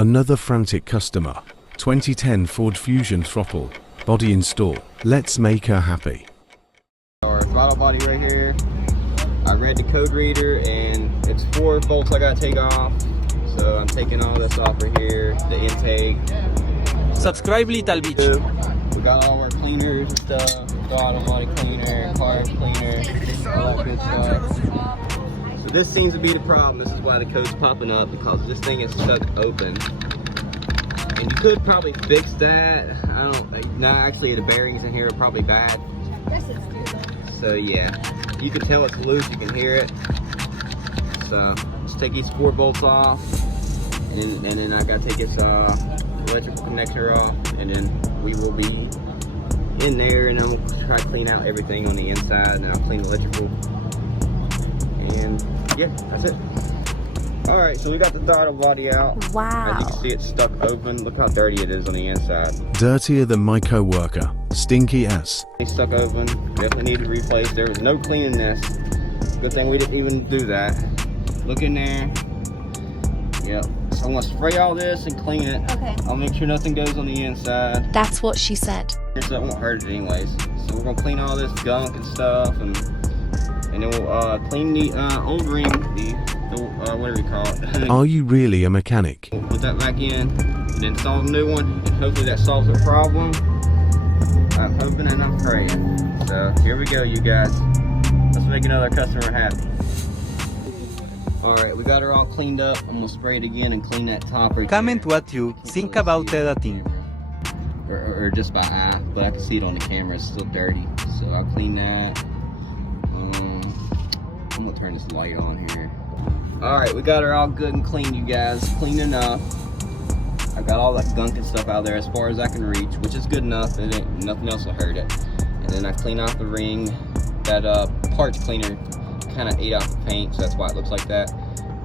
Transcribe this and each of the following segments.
Another frantic customer. 2010 Ford Fusion throttle. Body install. Let's make her happy. Our throttle body right here. I read the code reader and it's 4 bolts I gotta take off. So I'm taking all this off right here, the intake. Subscribe Little Beach. We got all our cleaners and stuff. Throttle body cleaner, parts cleaner, all that good stuff. So this seems to be the problem. This is why the code's popping up, because this thing is stuck open. And you could probably fix that. No, actually the bearings in here are probably bad. So yeah, you can tell it's loose, you can hear it. So let's take these 4 bolts off, and then I gotta take this electrical connector off, and then we will be in there, and then we'll try to clean out everything on the inside, and then I'll clean the electrical. And yeah, that's it. Alright, so we got the throttle body out. Wow. As you can see, it's stuck open. Look how dirty it is on the inside. Dirtier than my co-worker. Stinky ass. It's stuck open. Definitely need to replace. There was no cleaning this. Good thing we didn't even do that. Look in there. Yep. So I'm gonna spray all this and clean it. Okay. I'll make sure nothing goes on the inside. That's what she said. So it won't hurt it anyways. So we're gonna clean all this gunk and stuff, and then we'll clean the old ring, the whatever you call it. Are you really a mechanic? We'll put that back in, and then install a new one, and hopefully that solves the problem. I'm hoping and I'm praying. So here we go, you guys. Let's make another customer happy. Alright, we got her all cleaned up. I'm gonna spray it again and clean that top right Comment there. what you think about editing. Or just by eye, but I can see it on the camera, it's still dirty. So I'll clean that. I'm gonna turn this light on here. Alright, we got her all good and clean, you guys. Clean enough. I got all that gunk and stuff out there as far as I can reach, which is good enough, and nothing else will hurt it. And then I clean off the ring. That parts cleaner kind of ate off the paint, so that's why it looks like that.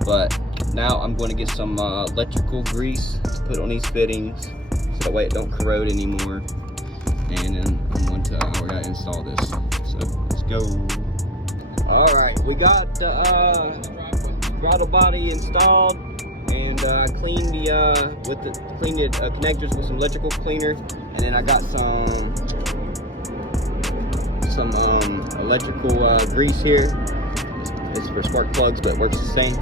But now I'm going to get some electrical grease to put on these fittings, so that way it don't corrode anymore. And then I'm going to install this. So let's go. All right, we got the throttle body installed, and cleaned the connectors with some electrical cleaner, and then I got some electrical grease here. It's for spark plugs, but it works the same.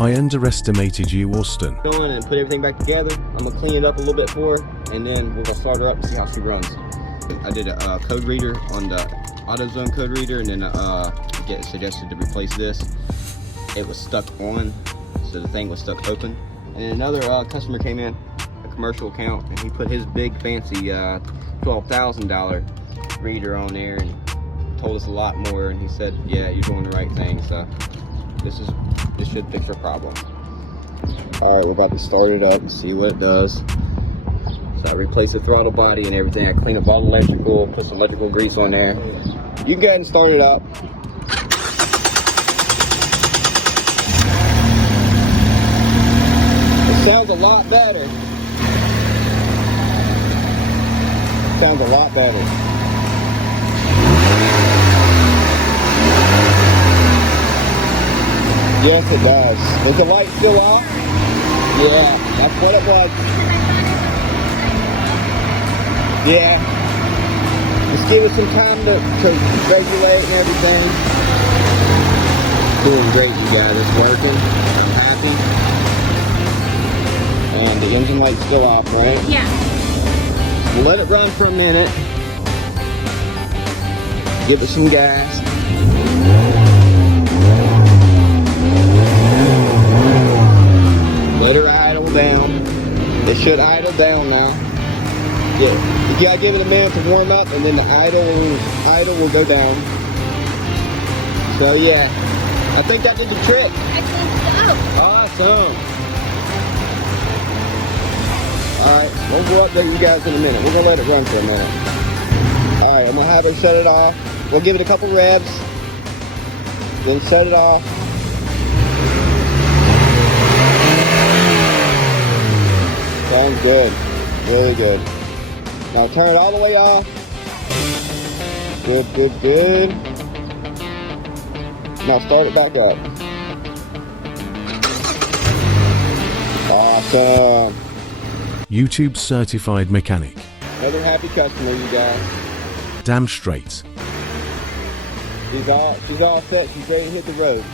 I underestimated you, Austin. Going and put everything back together. I'm gonna clean it up a little bit for her, and then we're gonna start her up and see how she runs. I did a code reader on the AutoZone code reader, and then get suggested to replace this. It was stuck on, so the thing was stuck open. And then another customer came in, a commercial account, and he put his big fancy $12,000 reader on there, and told us a lot more. And he said, "Yeah, you're doing the right thing." So this should fix our problem. All right, we're about to start it up and see what it does. So I replaced the throttle body and everything. I cleaned up all the electrical, put some electrical grease on there. You can go ahead and start it up. It sounds a lot better. Sounds a lot better. Yes, it does. Is the light still off? Yeah, that's what it was. Yeah. Just give it some time to regulate and everything. Doing great, you guys. It's working. I'm happy. And the engine light's still off, right? Yeah. We'll let it run for a minute. Give it some gas. Let her idle down. It should idle down now. Yeah, you gotta give it a minute to warm up, and then the idle will go down. So yeah, I think that did the trick. I think so. Awesome. All right, we'll go up there, you guys, in a minute. We're gonna let it run for a minute. All right, I'm gonna have her shut it off. We'll give it a couple revs, then shut it off. Sounds good, really good. Now turn it all the way off. Good, good, good. Now start it back up. Awesome. YouTube certified mechanic. Another happy customer, you guys. Damn straight. She's all set. She's ready to hit the road.